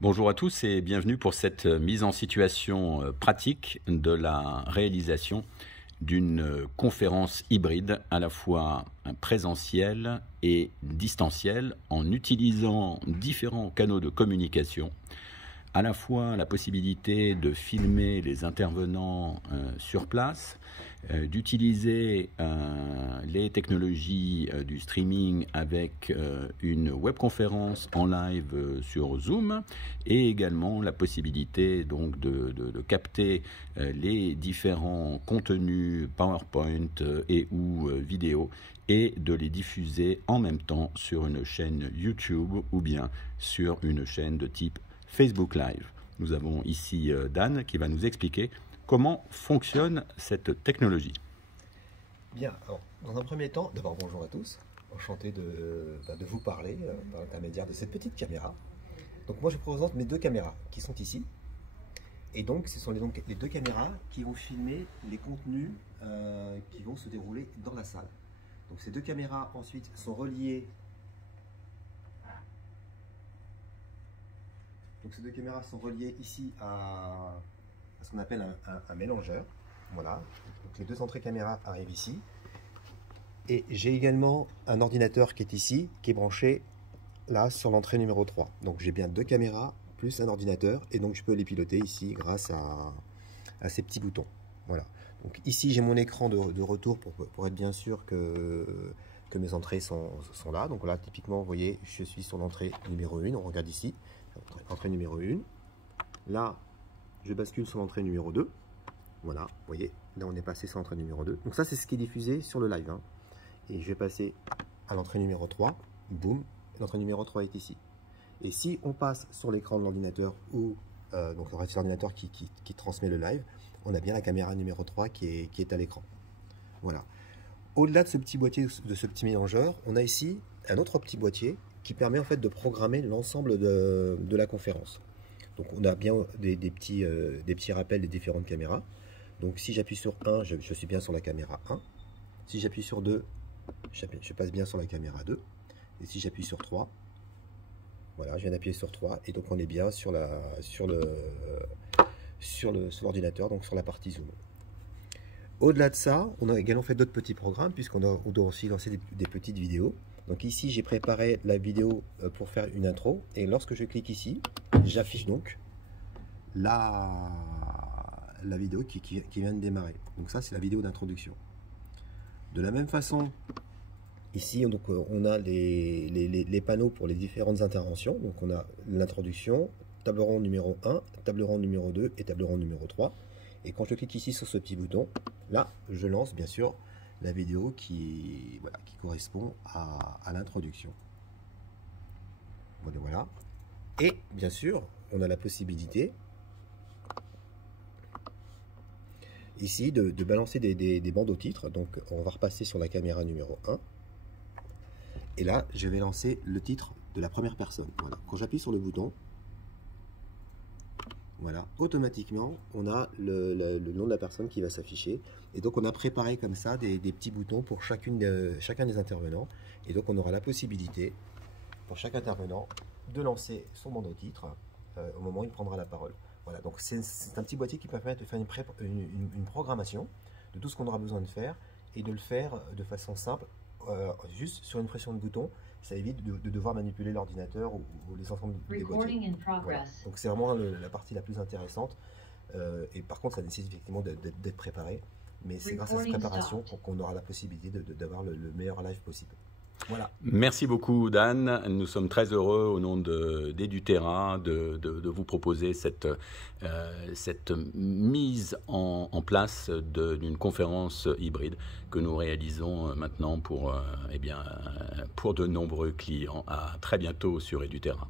Bonjour à tous et bienvenue pour cette mise en situation pratique de la réalisation d'une conférence hybride à la fois présentielle et distancielle en utilisant différents canaux de communication, à la fois la possibilité de filmer les intervenants sur place, d'utiliser les technologies du streaming avec une webconférence en live sur Zoom et également la possibilité donc de capter les différents contenus PowerPoint et ou vidéo et de les diffuser en même temps sur une chaîne YouTube ou bien sur une chaîne de type Facebook Live. Nous avons ici Dan qui va nous expliquer comment fonctionne cette technologie. Bien, alors, dans un premier temps, d'abord bonjour à tous, enchanté de vous parler par l'intermédiaire de cette petite caméra. Donc moi je vous présente mes deux caméras qui sont ici, et donc ce sont les deux caméras qui vont filmer les contenus qui vont se dérouler dans la salle. Donc ces deux caméras ensuite sont reliées. Donc ces deux caméras sont reliées ici à ce qu'on appelle un mélangeur. Voilà, donc les deux entrées caméra arrivent ici. Et j'ai également un ordinateur qui est ici, qui est branché là sur l'entrée numéro 3. Donc j'ai bien deux caméras plus un ordinateur et donc je peux les piloter ici grâce à ces petits boutons. Voilà. Donc ici j'ai mon écran de retour pour être bien sûr que mes entrées sont là. Donc là typiquement vous voyez je suis sur l'entrée numéro 1, on regarde ici, entrée numéro 1. Là je bascule sur l'entrée numéro 2. Voilà, vous voyez, là on est passé sur l'entrée numéro 2. Donc ça c'est ce qui est diffusé sur le live. Et je vais passer à l'entrée numéro 3. Boum, l'entrée numéro 3 est ici. Et si on passe sur l'écran de l'ordinateur ou donc c'est l'ordinateur qui transmet le live, on a bien la caméra numéro 3 qui est à l'écran. Voilà. Au-delà de ce petit boîtier, de ce petit mélangeur, on a ici un autre petit boîtier qui permet en fait de programmer l'ensemble de la conférence. Donc on a bien des petits rappels des différentes caméras. Donc si j'appuie sur 1, je suis bien sur la caméra 1. Si j'appuie sur 2, je passe bien sur la caméra 2. Et si j'appuie sur 3, voilà, je viens d'appuyer sur 3. Et donc on est bien sur l'ordinateur, donc sur la partie zoom. Au-delà de ça, on a également fait d'autres petits programmes, puisqu'on doit aussi lancer des petites vidéos. Donc ici, j'ai préparé la vidéo pour faire une intro. Et lorsque je clique ici, j'affiche donc la vidéo qui vient de démarrer. Donc ça, c'est la vidéo d'introduction. De la même façon, ici, donc, on a les panneaux pour les différentes interventions. Donc on a l'introduction, table ronde numéro 1, table ronde numéro 2 et table ronde numéro 3. Et quand je clique ici sur ce petit bouton, là, je lance bien sûr la vidéo qui correspond à l'introduction. Voilà. Et bien sûr, on a la possibilité ici de balancer des bandeaux titres. Donc on va repasser sur la caméra numéro 1. Et là, je vais lancer le titre de la première personne. Voilà. Quand j'appuie sur le bouton, voilà, automatiquement, on a le nom de la personne qui va s'afficher. Et donc, on a préparé comme ça des petits boutons pour chacun des intervenants. Et donc, on aura la possibilité, pour chaque intervenant, de lancer son bandeau titre au moment où il prendra la parole. Voilà, donc c'est un petit boîtier qui permet de faire une programmation de tout ce qu'on aura besoin de faire et de le faire de façon simple, juste sur une pression de bouton. Ça évite de devoir manipuler l'ordinateur ou les ensembles des boîtiers. Voilà. Donc c'est vraiment la partie la plus intéressante. Et par contre, ça nécessite effectivement d'être préparé. Mais c'est grâce à cette préparation qu'on aura la possibilité d'avoir le meilleur live possible. Voilà. Merci beaucoup Dan, nous sommes très heureux au nom d'Edutera de vous proposer cette mise en place d'une conférence hybride que nous réalisons maintenant pour de nombreux clients. À très bientôt sur Edutera.